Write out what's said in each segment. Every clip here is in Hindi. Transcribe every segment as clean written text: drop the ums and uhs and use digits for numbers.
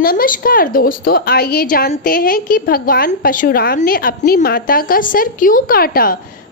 नमस्कार दोस्तों, आइए जानते हैं कि भगवान परशुराम ने अपनी माता का सर क्यों काटा।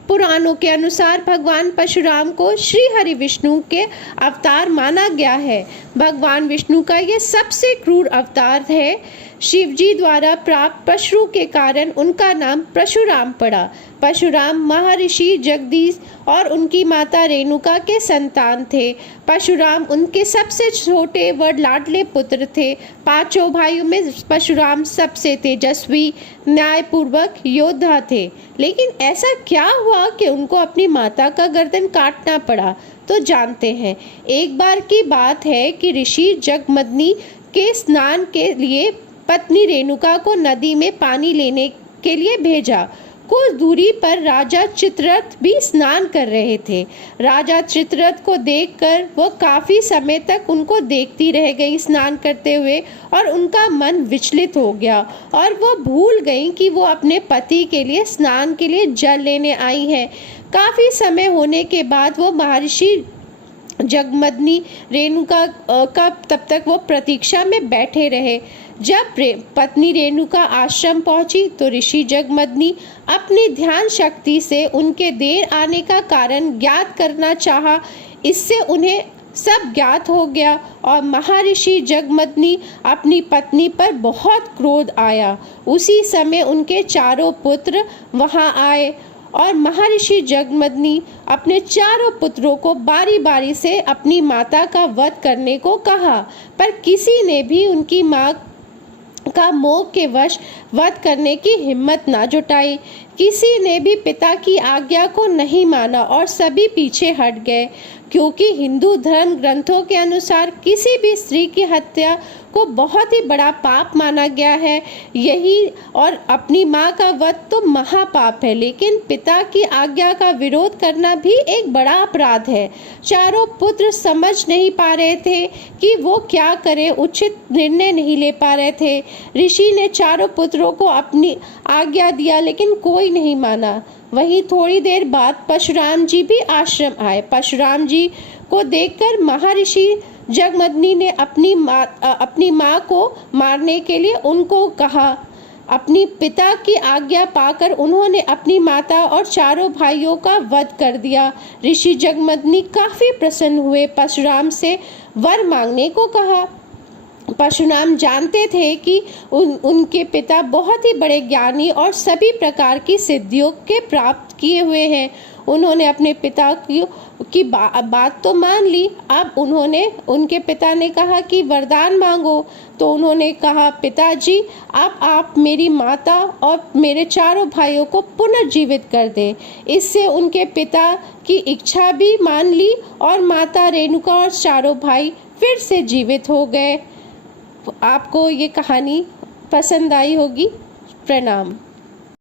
पुराणों के अनुसार भगवान परशुराम को श्री हरि विष्णु के अवतार माना गया है। भगवान विष्णु का ये सबसे क्रूर अवतार है। शिवजी द्वारा प्राप्त परशु के कारण उनका नाम परशुराम पड़ा। परशुराम महर्षि जगदीश और उनकी माता रेणुका के संतान थे। परशुराम उनके सबसे छोटे व लाडले पुत्र थे। पांचों भाइयों में परशुराम सबसे तेजस्वी, न्यायपूर्वक योद्धा थे। लेकिन ऐसा क्या हुआ कि उनको अपनी माता का गर्दन काटना पड़ा, तो जानते हैं। एक बार की बात है कि ऋषि जगमदनी के स्नान के लिए पत्नी रेणुका को नदी में पानी लेने के लिए भेजा। कुछ दूरी पर राजा चित्ररथ भी स्नान कर रहे थे। राजा चित्ररथ को देखकर वो काफी समय तक उनको देखती रह गई स्नान करते हुए, और उनका मन विचलित हो गया और वो भूल गई कि वो अपने पति के लिए स्नान के लिए जल लेने आई हैं। काफी समय होने के बाद वो महर्षि जगमदनी रेणुका का तब तक वो प्रतीक्षा में बैठे रहे। जब पत्नी रेणुका आश्रम पहुंची तो ऋषि जगमदनी अपनी ध्यान शक्ति से उनके देर आने का कारण ज्ञात करना चाहा। इससे उन्हें सब ज्ञात हो गया और महर्षि जगमदनी अपनी पत्नी पर बहुत क्रोध आया। उसी समय उनके चारों पुत्र वहां आए और महर्षि जगमदनी अपने चारों पुत्रों को बारी बारी से अपनी माता का वध करने को कहा, पर किसी ने भी उनकी मां का मोह के वश वध करने की हिम्मत ना जुटाई। किसी ने भी पिता की आज्ञा को नहीं माना और सभी पीछे हट गए, क्योंकि हिंदू धर्म ग्रंथों के अनुसार किसी भी स्त्री की हत्या को बहुत ही बड़ा पाप माना गया है। यही और अपनी माँ का वध तो महापाप है, लेकिन पिता की आज्ञा का विरोध करना भी एक बड़ा अपराध है। चारों पुत्र समझ नहीं पा रहे थे कि वो क्या करें, उचित निर्णय नहीं ले पा रहे थे। ऋषि ने चारों पुत्रों को अपनी आज्ञा दिया, लेकिन कोई नहीं माना। वहीं थोड़ी देर बाद परशुराम जी भी आश्रम आए। परशुराम जी को देखकर महर्षि जगमदनी ने अपनी माँ को मारने के लिए उनको कहा। अपनी पिता की आज्ञा पाकर उन्होंने अपनी माता और चारों भाइयों का वध कर दिया। ऋषि जगमदनी काफी प्रसन्न हुए, परशुराम से वर मांगने को कहा। परशुराम जानते थे कि उनके पिता बहुत ही बड़े ज्ञानी और सभी प्रकार की सिद्धियों के प्राप्त किए हुए हैं। उन्होंने अपने पिता की बात तो मान ली। अब उनके पिता ने कहा कि वरदान मांगो, तो उन्होंने कहा, पिताजी अब आप मेरी माता और मेरे चारों भाइयों को पुनर्जीवित कर दें। इससे उनके पिता की इच्छा भी मान ली और माता रेणुका और चारों भाई फिर से जीवित हो गए। आपको ये कहानी पसंद आई होगी। प्रणाम।